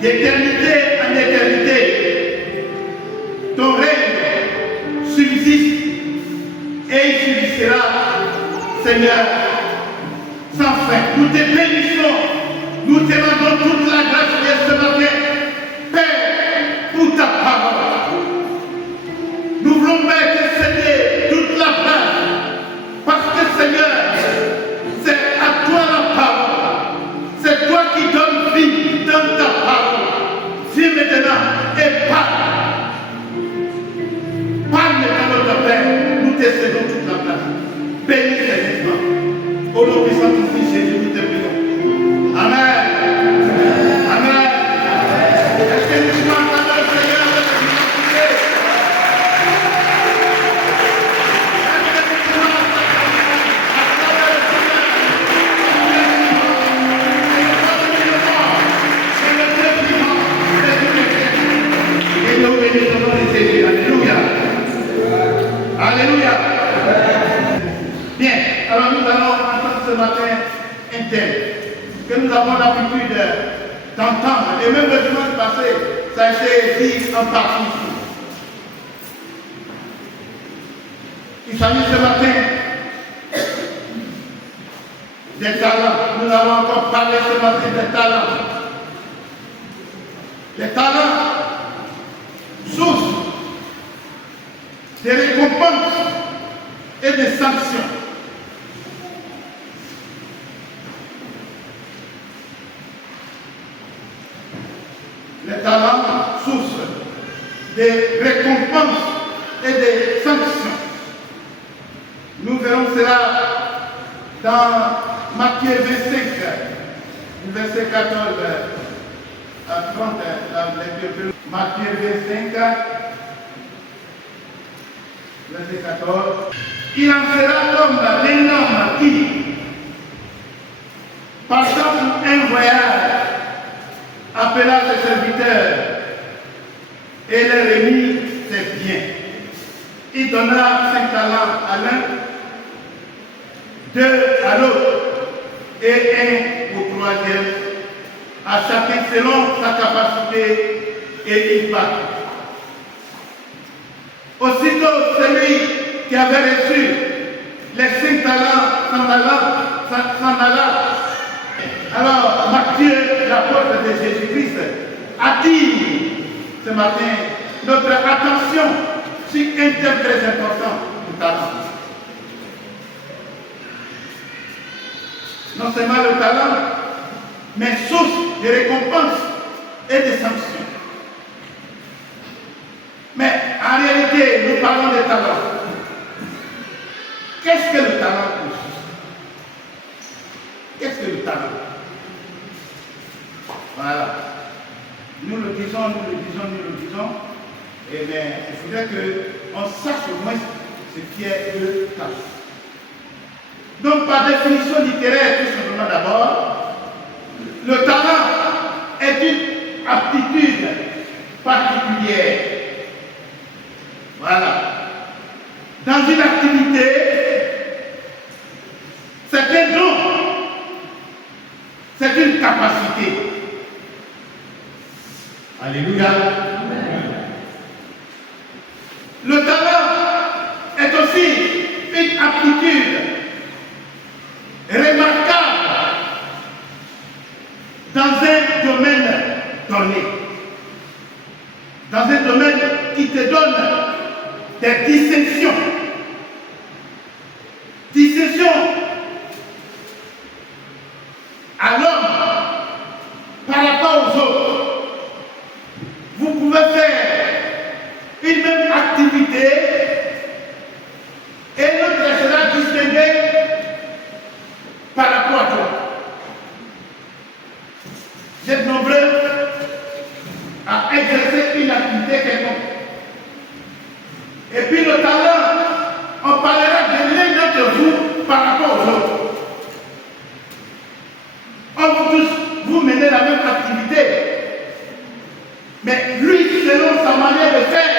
d'éternité en éternité. Ton règne subsiste et il subsistera, Seigneur, sans fin. Nous te bénissons, nous te rendons toute la grâce de ce matin, Père, pour ta parole. Nous voulons, Père, que c'était toute la place, parce que, Seigneur, c'est à toi la parole, c'est toi qui donnes vie dans ta parole. Viens maintenant et parle. Parle maintenant, notre Père, nous te cédons toute la place. Bénis ces enfants. Au nom puissant de ton Fils Jésus, nous te prions. Amen. Amen. Est-ce que nous pouvons entendre le Seigneur de l'humanité? Est-ce que nous pouvons entendre le Seigneur? C'est le Dieu vivant, c'est le Dieu vivant. Et nous bénissons au nom de Jésus. Alléluia. Alléluia. Bien, alors nous allons entendre ce matin un thème que nous avons l'habitude d'entendre. Et même le dimanche passé, ça a été dit en partie ici. Il s'agit ce matin des talents. Nous allons encore parler ce matin des talents. Les talents, source des récompenses et des sanctions. Les talents, source des récompenses et des sanctions. Nous verrons cela dans Matthieu 25, verset 14 à 30, la lecture. Matthieu 25, verset 14. Il en sera comme un homme qui, partant pour un voyage, appela ses serviteurs et leur remit ses biens. Il donna 5 talents à l'un, 2 à l'autre et 1 au troisième, à chacun selon sa capacité, et il partit. Aussitôt, celui qui avait reçu les 5 talents s'en alla. Alors, Matthieu, l'apôtre de Jésus-Christ, attire ce matin notre attention sur un thème très important, le talent. Non seulement le talent, mais source de récompenses et de sanctions. Mais en réalité, nous parlons de talent. Qu'est-ce que le talent? Qu'est-ce que le talent? Voilà. Nous le disons. Eh bien, il faudrait qu'on sache au moins ce qui est le talent. Donc, par définition littéraire, tout simplement d'abord, le talent est une aptitude particulière. Voilà. Dans une activité, c'est un don, c'est une capacité. Alléluia. Le talent est aussi une aptitude remarquable dans un domaine donné. Dans un domaine qui te donne des distinctions. Distinctions à l'homme par rapport aux autres. Vous pouvez faire une même activité et l'autre sera distingué par rapport à toi. Vous êtes nombreux à exercer une activité quelconque. Et puis le talent, on parlera de l'un d'entre vous par rapport aux autres. On vous tous, vous menez la même activité. Mais lui, selon sa manière de faire,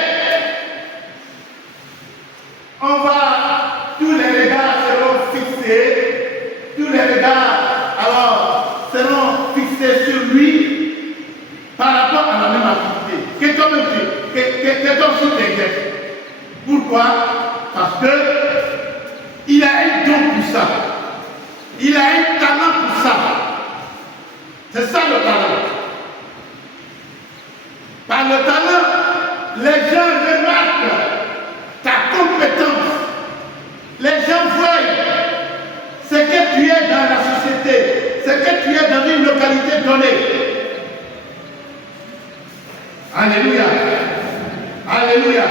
on va, tous les regards seront fixés, tous les regards, alors, seront fixés sur lui par C'est ça le talent. Par le talent, les gens remarquent ta compétence. Les gens voient ce que tu es dans la société, ce que tu es dans une localité donnée. Alléluia. Alléluia.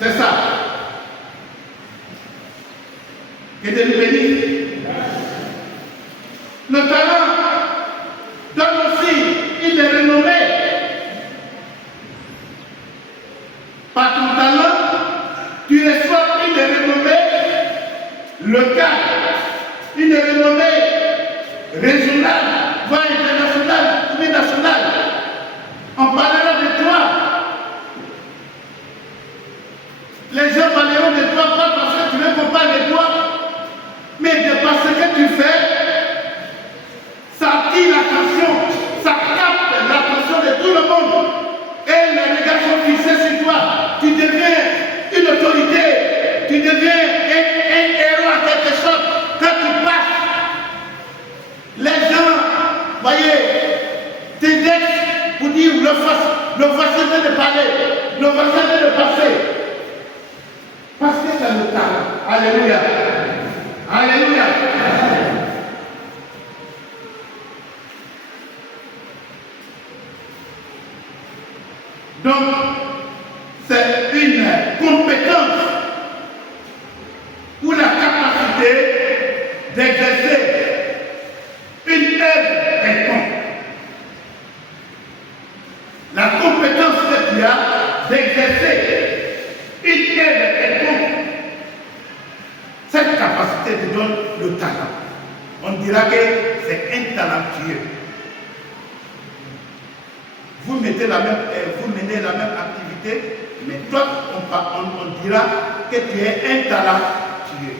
C'est ça. Que Dieu nous bénisse. Le talent donne aussi une renommée. Par ton talent, tu reçois une renommée locale, une renommée régionale, voire internationale, ou nationale. On parlera de toi. Les gens parleront de toi pas parce que tu veux qu'on parle de toi, mais de parce que tu fais. Ça attire l'attention, ça capte l'attention de tout le monde. Et les regards sont fixés sur toi. Tu deviens une autorité, tu deviens un héros à quelque chose. Quand tu passes, les gens, voyez, t'indexent pour dire le voisin vient de parler, le voisin vient de passer. Parce que c'est le talent. Alléluia. Alléluia. Donc, c'est une compétence ou la capacité d'exercer une œuvre quelconque. La compétence que tu as d'exercer une œuvre quelconque. Cette capacité te donne le talent. On dira que c'est un talentueux. Vous menez la même activité, mais toi, on dira que tu es un talentueux.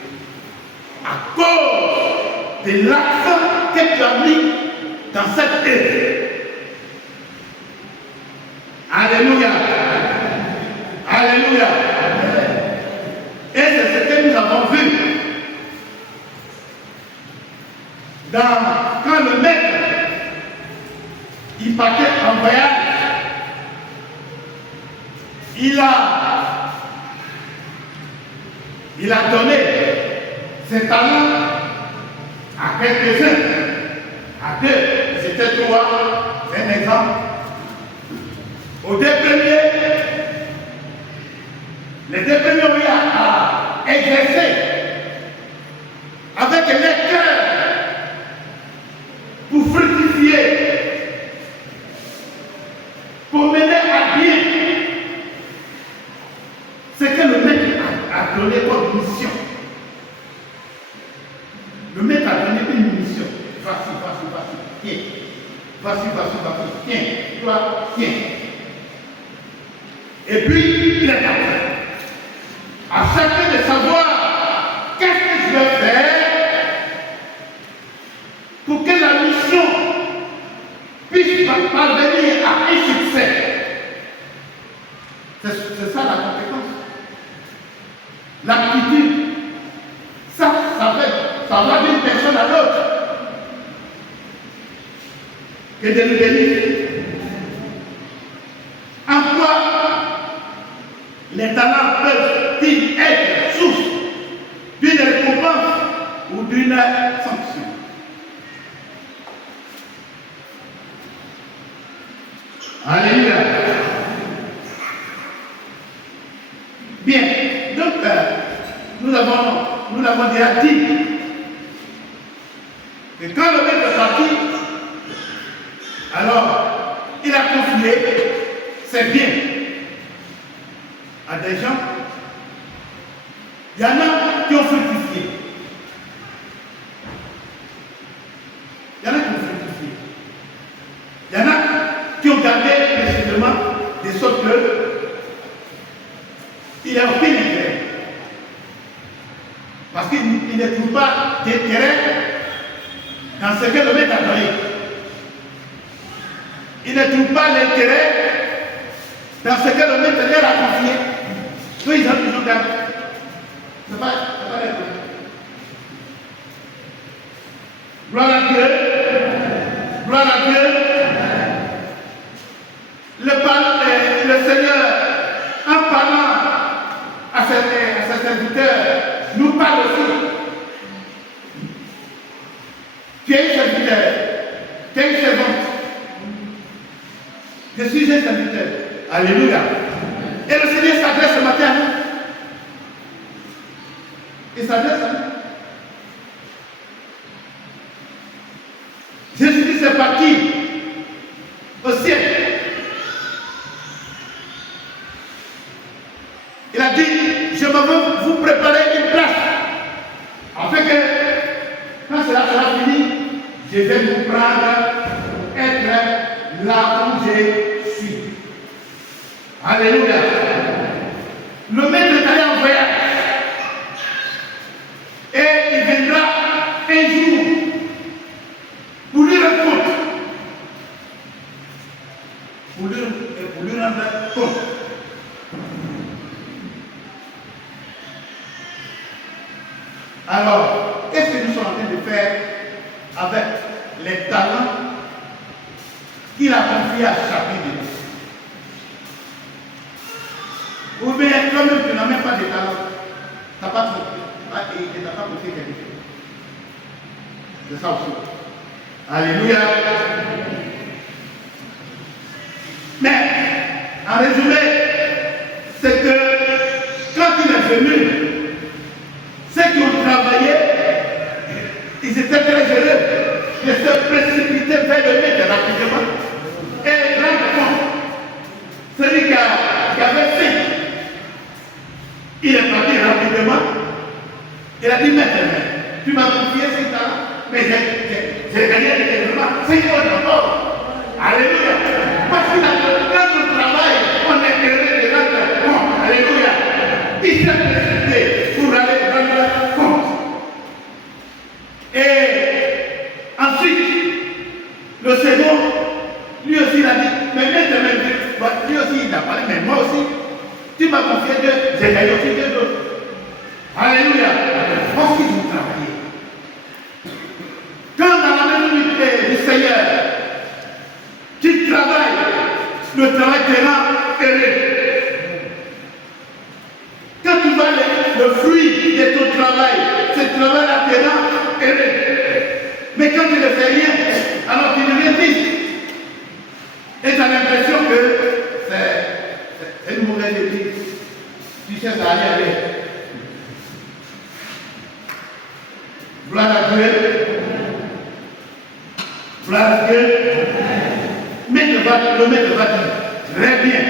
À cause de l'accent que tu as mis dans cette œuvre. Alléluia. Alléluia. Et c'est ce que nous avons vu. Quand le maître il partait en voyage, il a donné ses talents à quelques-uns, à deux, c'était trois, c'est un exemple. Aux deux premiers, les deux premiers ont eu à exercer avec les cœurs pour fructifier. Pour mener à bien ce que le maître a donné comme mission. Le maître a donné une mission. Voici, tiens. Voici, tiens. Toi, tiens. Et puis, il est après. À chacun de savoir qu'est-ce que je vais faire pour que la mission puisse parvenir à un succès. C'est ça la compétence. L'aptitude. Ça va d'une personne à l'autre. Que Dieu nous bénisse. En quoi les talents peuvent-ils être source d'une récompense ou d'une sanction? Alléluia. Bien, donc nous l'avons déjà dit que quand le maître est parti, alors il a confié ses biens à des gens. Il y en a qui ont fructifié. Il y en a qui ont gardé précisément des sortes que il n'y a aucun intérêt. Parce qu'il ne trouve pas d'intérêt dans ce que le maître a donné. Il ne trouve pas l'intérêt dans ce que le maître leur a confié. Eux, ils ont toujours gardé. C'est pas l'intérêt. Gloire à Dieu. Je suis un serviteur. Alléluia. Et le Seigneur s'adresse ce matin à nous. Il s'adresse à nous. Jésus-Christ est parti au ciel. Il a dit, je me veux vous préparer une place. Afin que, quand cela sera fini, je vais vous prendre, être là où je suis. Alléluia. Le maître est allé en voyage. Et il viendra un jour pour lui rendre compte. Pour lui rendre compte. Alors, qu'est-ce que nous sommes en train de faire avec les talents qu'il a confiés à chacun de nous? Ou bien, toi-même, tu n'as même pas de talent. Tu n'as pas posé quelque chose. C'est ça aussi. Alléluia. Mais, en résumé, c'est que quand il est venu, ceux qui ont travaillé, ils étaient très heureux de se précipiter vers le maître rapidement et rendre compte. Celui qui avait faim, il est parti rapidement. Il a dit, maître, tu m'as confié ces talents, mais j'ai gagné des éléments, c'est quoi d'abord? Alléluia. Parce que quand on travaille, on est heureux de rendre compte. Alléluia. Il s'est précipité pour aller rendre compte. Et ensuite, le second, lui aussi il a dit, mais maître, lui aussi il a parlé, mais moi aussi, tu m'as confié Dieu, j'ai gagné aussi Dieu d'autres. Alléluia. Parce qu'ils ont travaillé. Quand dans la même unité du Seigneur, tu travailles, le travail te rend heureux. Quand tu vois le fruit de ton travail, ce travail-là te rend heureux. Mais quand tu ne fais rien, alors tu deviens triste. Et tu as l'impression que c'est une mauvaise église. Tu sais, ça allait avec. Gloire à Dieu. Gloire à Dieu. Mais le maître va dire très bien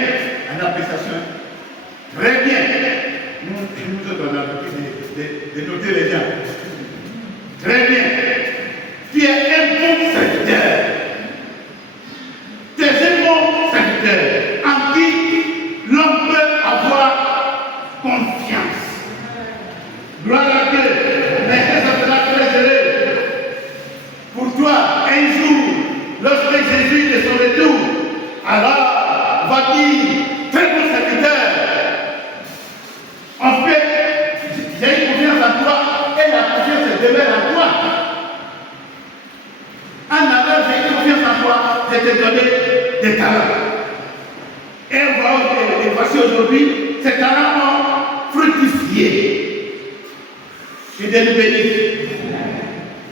en appréciation. Très bien. Nous autres, on a l'habitude de noter les gens. Très bien. Tu es un bon serviteur. Tu es un bon serviteur en qui l'homme peut avoir confiance. Gloire à Dieu. Mais ça sera très heureux pour toi un jour, lorsque Jésus est son retour. Alors, va dire, très bon serviteur. En fait, j'ai confiance en toi et la confiance demeure en toi. En allant, j'ai confiance en toi, je t'ai donné des talents. Et voici aujourd'hui, ces talents ont fructifié. Que Dieu nous bénisse.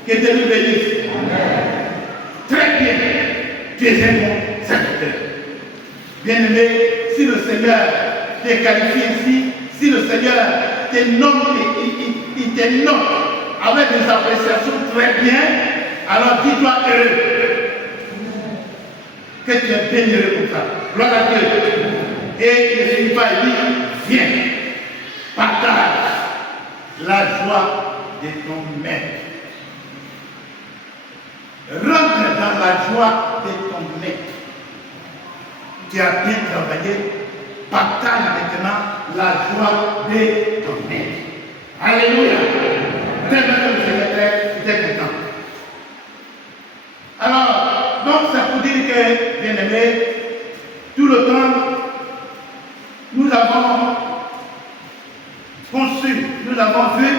Que Dieu nous bénisse. Très bien. Tu es un bon serviteur. Bien-aimé, si le Seigneur t'est qualifié ici, si le Seigneur te nomme, il te nomme avec des appréciations très bien, alors dis-toi heureux. Que tu es bien heureux pour ça. Gloire à Dieu. Et il ne finit pas, il dit, viens, partage la joie de ton maître. Rentre dans la joie de ton maître. Tu as bien travaillé, partage maintenant la joie de ton maître. Alléluia. Tellement que le Seigneur était content. Alors, donc ça pour dire que, bien aimé, tout le temps, nous avons conçu, nous avons vu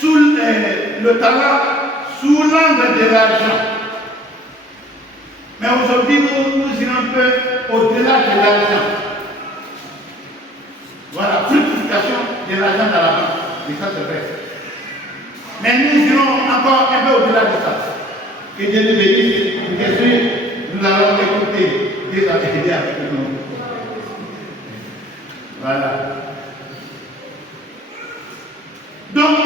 sous le talent, sous l'angle de l'argent. Mais aujourd'hui, nous irons un peu au-delà de l'argent. Voilà, fructification de l'argent dans la banque. Et ça, c'est vrai. Mais nous irons encore un peu au-delà de ça. Que Dieu nous bénisse. Bien sûr, nous allons écouter Dieu va t'aider avec nous. Voilà. Donc,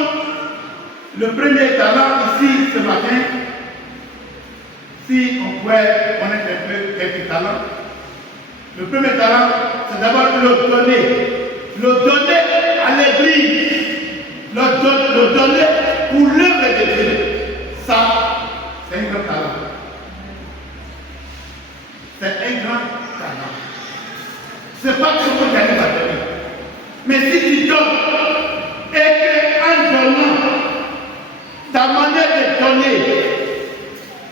le premier talent ici ce matin, si on pouvait connaître un peu quelques talents, le premier talent, c'est d'abord le donner. Le donner à l'église. Le donner pour l'œuvre de Dieu. Ça, c'est un grand talent. C'est un grand talent. Ce n'est pas ce que tu arrives à donner. Mais si tu donnes, et qu'en donnant, ta manière de donner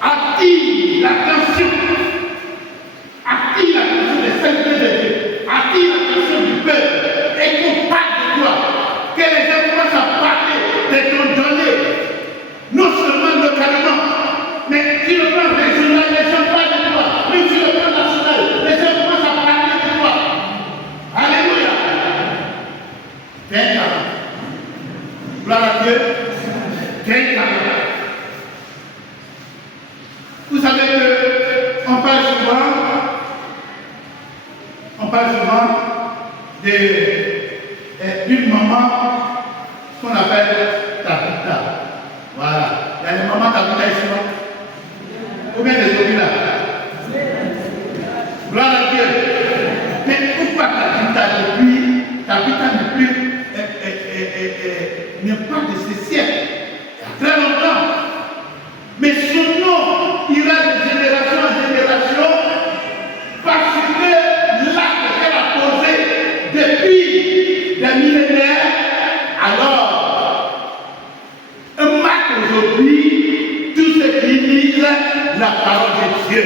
attire l'attention des serviteurs de Dieu, attire l'attention du peuple, et qu'on parle de toi, que les gens commencent à parler de ton donné, non seulement localement, mais sur le plan régional, les gens parlent de toi, même sur le plan national, les gens commencent à parler de toi. Alléluia. C'est un talent. Gloire à Dieu. C'est un talent. Vous savez qu'on parle souvent d'une maman qu'on appelle Tabitha. Voilà. Il y a des mamans Tabitha ici, non? Ou bien des autres là? Gloire à Dieu. Mais pourquoi Tabitha n'est pas de ce siècle? Il y a très longtemps. Mais son nom ira de génération en génération parce que l'acte qu'elle a posé depuis des millénaires, alors, marque aujourd'hui tout ce qui livre la parole de Dieu.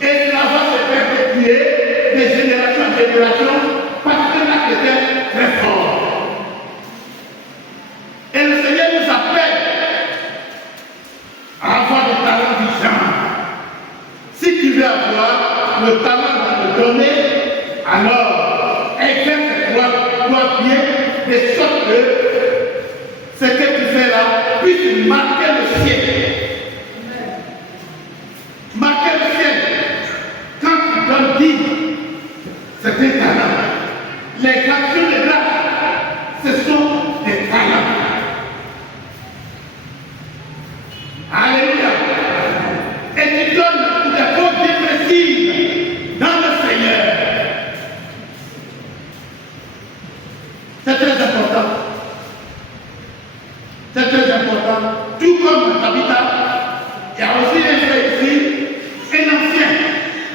Et cela va se perpétuer de génération en génération parce que l'acte était très fort. Et le Seigneur nous appelle à avoir le talent du genre. Si tu veux avoir le talent de te donner, alors exerce-toi bien, de sorte que ce que tu fais là puisse marquer le ciel. Marquer le ciel. Quand tu donnes digne, c'est un talent. Les actions de grâce, ce sont des talents. Alléluia. Et tu donnes des choses bien précises dans le Seigneur. C'est très important. C'est très important. Tout comme Tabitha, il y a aussi un frère ici, un ancien.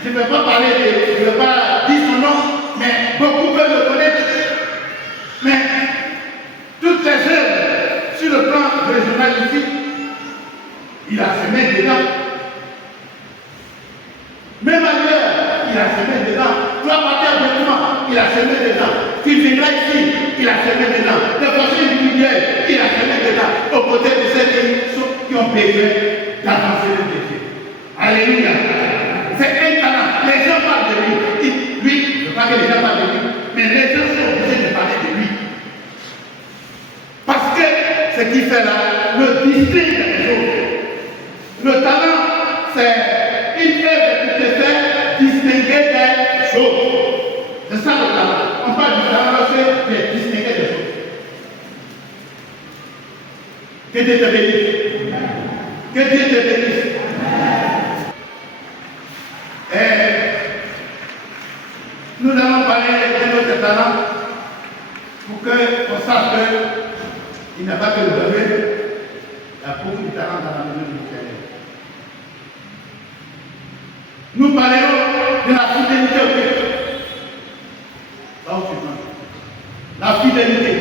Je ne vais pas parler je ne vais pas dire son nom, mais beaucoup peuvent le connaître. Mais toutes les œuvres sur le plan régional ici, il a semé dedans. Même ailleurs, il a semé dedans. Toi, partir avec moi, il a semé dedans. Tu viendras ici, il a semé dedans. De façon individuelle, il a semé dedans. Aux côtés de ceux qui ont besoin d'avancer le défi. Alléluia. C'est un talent. Les gens parlent de lui. Lui, je ne veux pas que les gens parlent de lui, mais les gens sont obligés de parler de lui. Parce que ce qu'il fait là, le distingue des autres. Le talent, c'est une œuvre qui te fait distinguer des choses. C'est ça le talent. On parle du talent parce que c'est distinguer des choses. Que Dieu te bénisse. Que Dieu te bénisse. Nous allons parler de notre talent pour qu'on sache qu'il n'y a pas que le domaine, il y a beaucoup de talent dans la maison du Seigneur. Nous parlerons de la fidélité au Christ. Là où tu prends. La fidélité,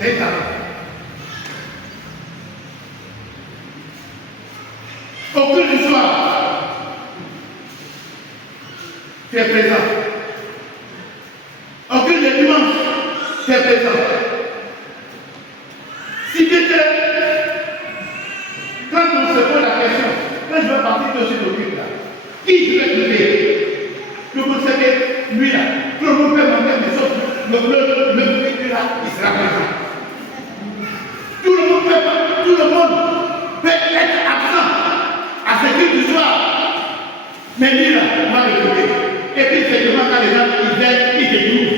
c'est un talent. Au cours du soir, tu es présent. Au cours du dimanche, tu es présent. Si tu étais, quand on se pose la question, quand je vais partir de chez le culte là, qui je vais trouver? Que vous savez, lui là, tout le monde peut manquer, mais sauf le culte là, il sera présent. Tout le monde peut être absent à ce culte du soir. Mais lui là, moi le culte. et puis c'est seulement quand les gens ils viennent, ils te trouvent.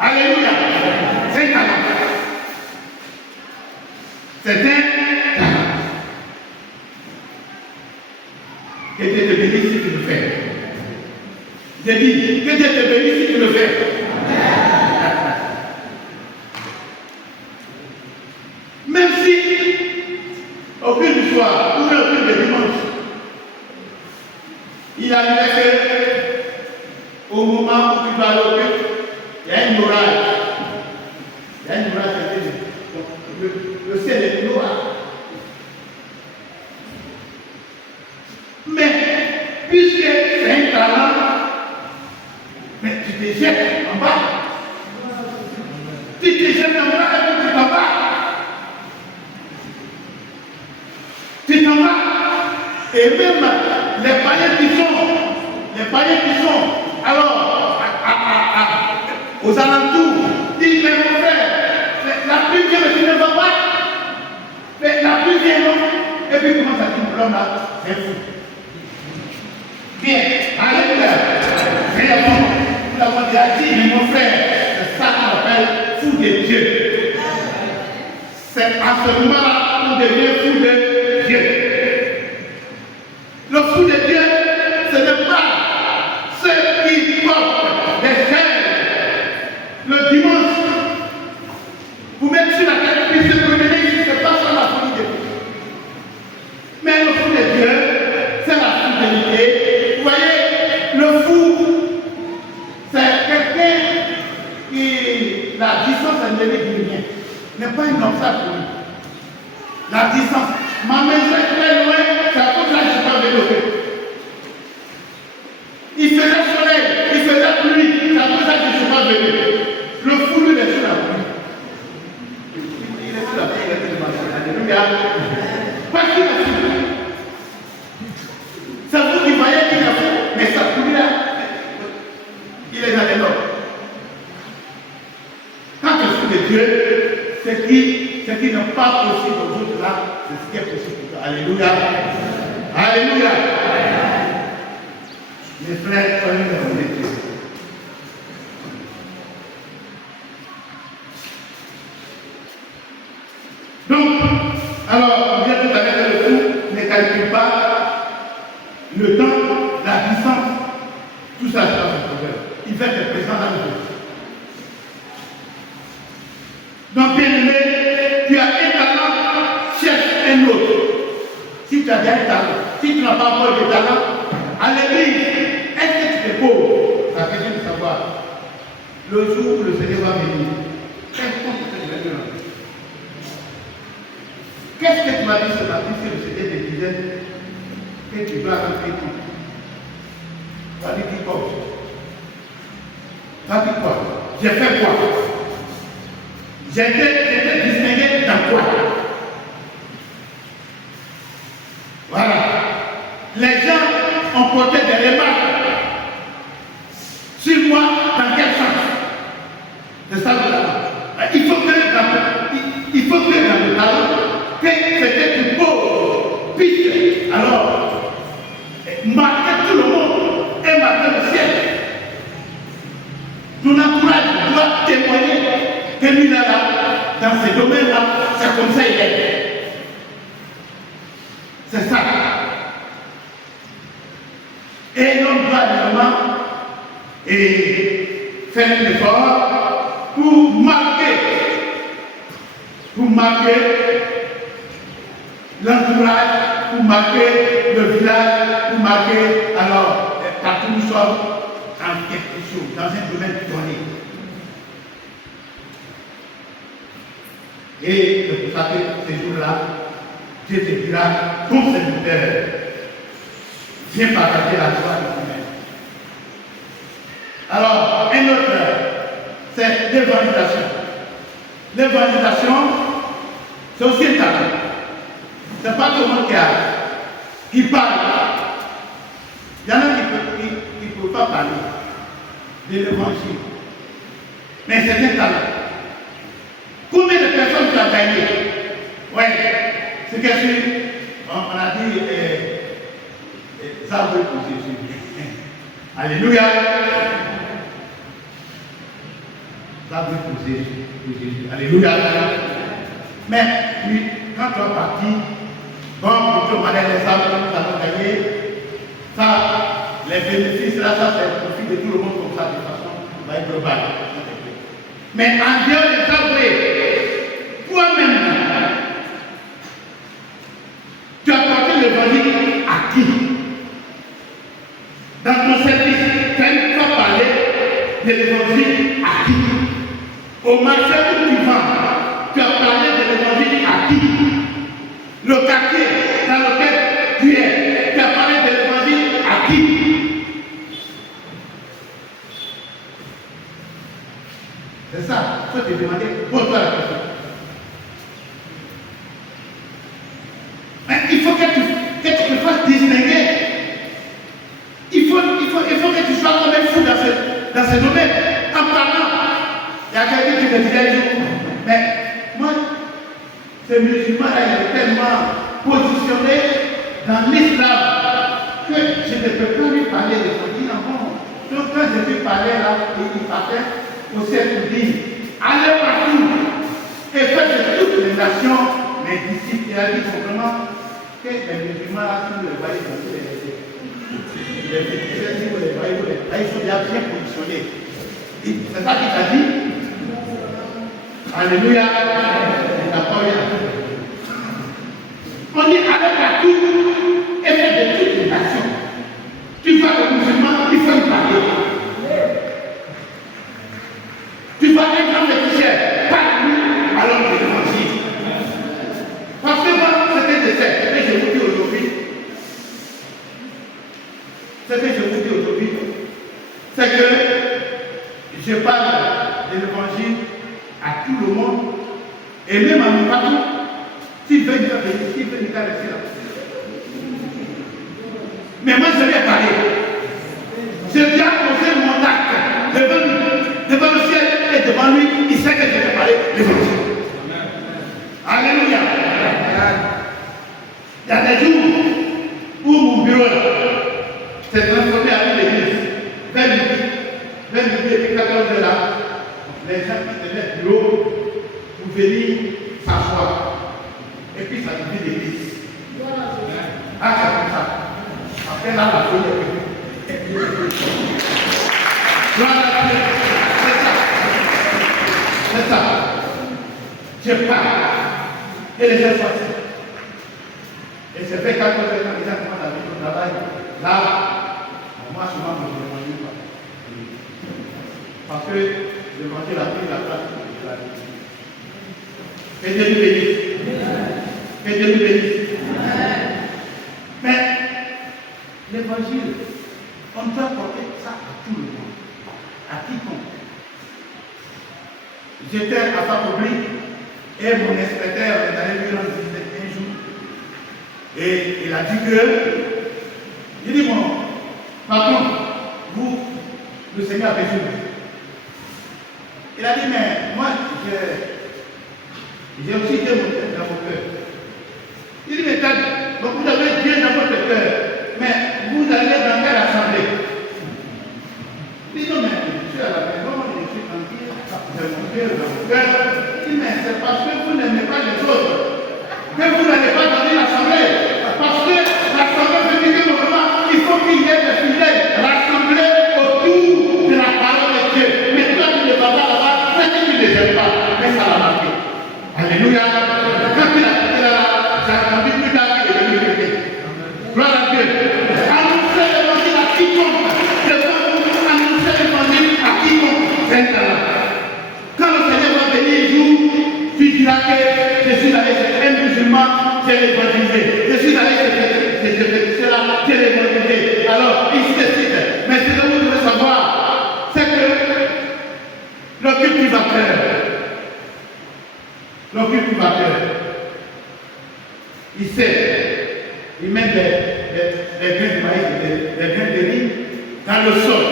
Alléluia. C'est un talent. C'est un talent. Que Dieu te bénisse si tu le fais. J'ai dit, que Dieu te bénisse si tu le fais. Même si aucune soir ou aucune de dimanche, il arrivait que au moment où tu vas aller, il y a une orage. Il y a une orage, le ciel est noir. Mais puisque c'est un talent, mais tu te jettes en bas. Tu te jettes en bas et puis tu t'en vas. Tu t'en vas. Et même les païens qui sont, alors, aux alentours, disent, mais mon frère, la pluie vient, mais tu ne vas pas. Mais la pluie vient, non. Et puis comment ça dit, l'homme là, c'est fou. Bien, alléluia. Nous l'avons déjà dit, mais mon frère, c'est ça qu'on appelle fou de Dieu. C'est à ce moment-là qu'on devient fou de Dieu. Le fou de Dieu, ce n'est pas ceux qui portent des chaînes le dimanche. Vous mettez sur la tête puis se promener, ce n'est pas ça la folie de Dieu. Mais le fou de Dieu, c'est la fidélité. Vous voyez, le fou, c'est quelqu'un qui, la distance endémique du mien, n'est pas une obstacle pour lui. La distance, ma maison est très loin, c'est à cause de ça que je ne suis pas développé. Il faisait soleil, il faisait pluie, c'est à cause de ça que je ne suis pas venu. Le fou, lui, il est sur la pluie. Il est sur la pluie, il est sur la pluie. Alléluia. Parce qu'il est fou. C'est vous qui voyez qu'il est fou, mais sa pluie là, il est dans les normes. Quand le fou de Dieu, c'est qui n'est pas possible aux autres là, c'est ce qui est possible pour toi. Alléluia. Alléluia. Mes frères, soyez dans les Dieu. Donc, alors, on vient tout à l'heure que le fou ne calcule pas le temps, la distance, tout ça, c'est pas son problème. Il fait des présents dans le Dieu. Donc, bien aimé, tu as un talent, cherche un autre. Si tu as bien un talent, si tu n'as pas encore de talent, à l'église, est-ce que tu es pauvre? La question de savoir. Le jour où le Seigneur va venir, qu'est-ce que tu vas dire? Qu'est-ce que tu m'as dit ce matin si le Seigneur te disait que tu dois rentrer compte? Tu vas dire quoi? Tu vas dire quoi? J'ai fait quoi? J'étais distingué dans quoi? Voilà. Les gens ont porté des remarques sur moi dans quel sens? C'est ça le talent. Il faut que dans le talent, que c'était du pauvre puisse alors marquer tout le monde et marquer le ciel. Ton entourage doit témoigner que lui là, dans ces domaines-là, c'est comme ça il est. C'est ça. Et l'homme doit vraiment faire un effort pour marquer l'entourage, pour marquer le village, pour marquer, alors, partout nous sommes dans quelque chose, dans un domaine donné. Et c'est pour ça que ces jours-là, Dieu te dira, ton serviteur, viens partager la joie de toi-même. Alors, un autre, c'est l'évangélisation. L'évangélisation, c'est aussi un talent. Ce n'est pas tout le monde qui parle. Il y en a qui ne peuvent pas parler de l'évangile. Mais c'est un talent. Combien de personnes tu as gagné? Oui, c'est quelque chose. On a dit ça veut pour Jésus. Alléluia. Ça veut pour Jésus. Alléluia. Mais puis, quand tu es parti, bon, tu as les âmes que nous avons gagné, ça, les bénéfices, là, ça c'est le profit de tout le monde comme ça, de façon globale. Mais en dehors de ça, toi-même, tu as porté l'évangile à qui? Dans ton service, tu as parlé de l'évangile à qui? Au marché où tu vends, tu as parlé de l'évangile à qui? Le quartier dans lequel tu es, tu as parlé de l'évangile à qui? C'est ça, toi tu demandais, pose-toi la question. Mais il faut que tu te fasses distinguer. Il faut que tu sois comme un fou dans ce domaine. En parlant, il y a quelqu'un qui me disait, mais moi, ce musulman-là, il est tellement positionné dans l'islam que je ne peux pas lui parler de son dîner. Donc quand je lui parlais là, il partait au cercle dit, allez partout et faites de toutes les nations les disciples. Il a dit simplement que les musulmans là, si vous les voyez dans tous les si vous les voyez, ils sont déjà bien positionnés. C'est ça qu'il t'a dit. Alléluia. On dit allez partout et faites de toutes les nations. Tu vois le musulman, il faut y parler. Tu vois un grand féticheur, parle-lui alors que l'évangile. Parce que moi, ce que je sais, ce que je vous dis aujourd'hui, c'est que je parle de l'évangile à tout le monde, et même à mon patron, s'il veut nous faire venir, s'il veut nous faire rester là. Mais moi, je vais parler. Je viens poser mon acte devant le ciel et devant lui, il sait que je vais parler l'évangile. Alléluia. Il y a des jours où mon bureau s'est transformé en l'église. 20 minutes et 14 heures là, les gens qui tenaient le bureau pour venir s'asseoir. Et puis ça devient l'église. Ah, c'est comme ça. Après là, la folie est venue. C'est ça. Je parle. Et les gens sont assis. Et c'est fait 14 heures quand les gens commencent à venir au travail. Là, moi, souvent, je ne mange pas. Parce que je mangeais la vie, la place de la vie. Que Dieu nous bénisse. Que Dieu nous bénisse. Mais l'évangile, on doit porter ça à tout le monde, à quiconque. J'étais à Fabobli et mon inspecteur est allé lui rendre visite un jour. Et il a dit que, il dit bon, patron, vous, le Seigneur a besoin de vous. Il a dit, mais moi, j'ai aussi Dieu dans mon cœur. Il dit, mais donc vous avez Dieu dans votre cœur, mais vous allez dans quelle assemblée? Il dit, non, mais je suis à la maison, je suis tranquille, j'ai mon Dieu dans mon cœur. Il dit, mais c'est parce que vous n'aimez pas les autres, que vous n'allez pas dans une assemblée. Parce que l'assemblée veut dire que normalement, il faut qu'il y ait des fidèles rassemblés autour de la parole de Dieu. Mais toi, tu ne vas pas là-bas, c'est que tu ne les aimes pas. Mais ça l'a marqué. Alléluia. Quand il a quitté là, ça a entendu plus tard qu'il est venu chrétien. Gloire à Dieu. Annoncez l'évangile à quiconque. Annoncez l'évangile à quiconque. C'est un talent. Quand le Seigneur va venir un jour, tu diras que je suis allé chez un musulman, j'ai l'évangélisé. Je suis allé chez cela, j'ai l'évangélisé. Alors, il se décide. Mais ce que vous devez savoir, c'est que le cultivateur, il sait, il met des grains de maïs, des grains de riz dans le sol.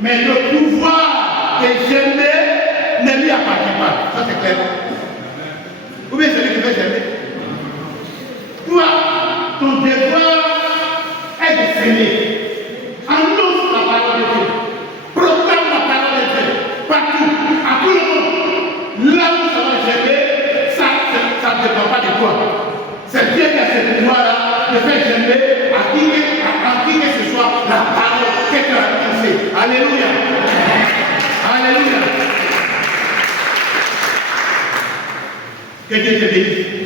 Mais le pouvoir de germer ne lui appartient pas. Ça c'est clair. Ou bien celui qui veut germer. Toi, ton devoir est de s'aimer. Annonce la révélé à qui que ce soit la parole que tu as poussée. Alléluia. Alléluia. Que Dieu te bénisse.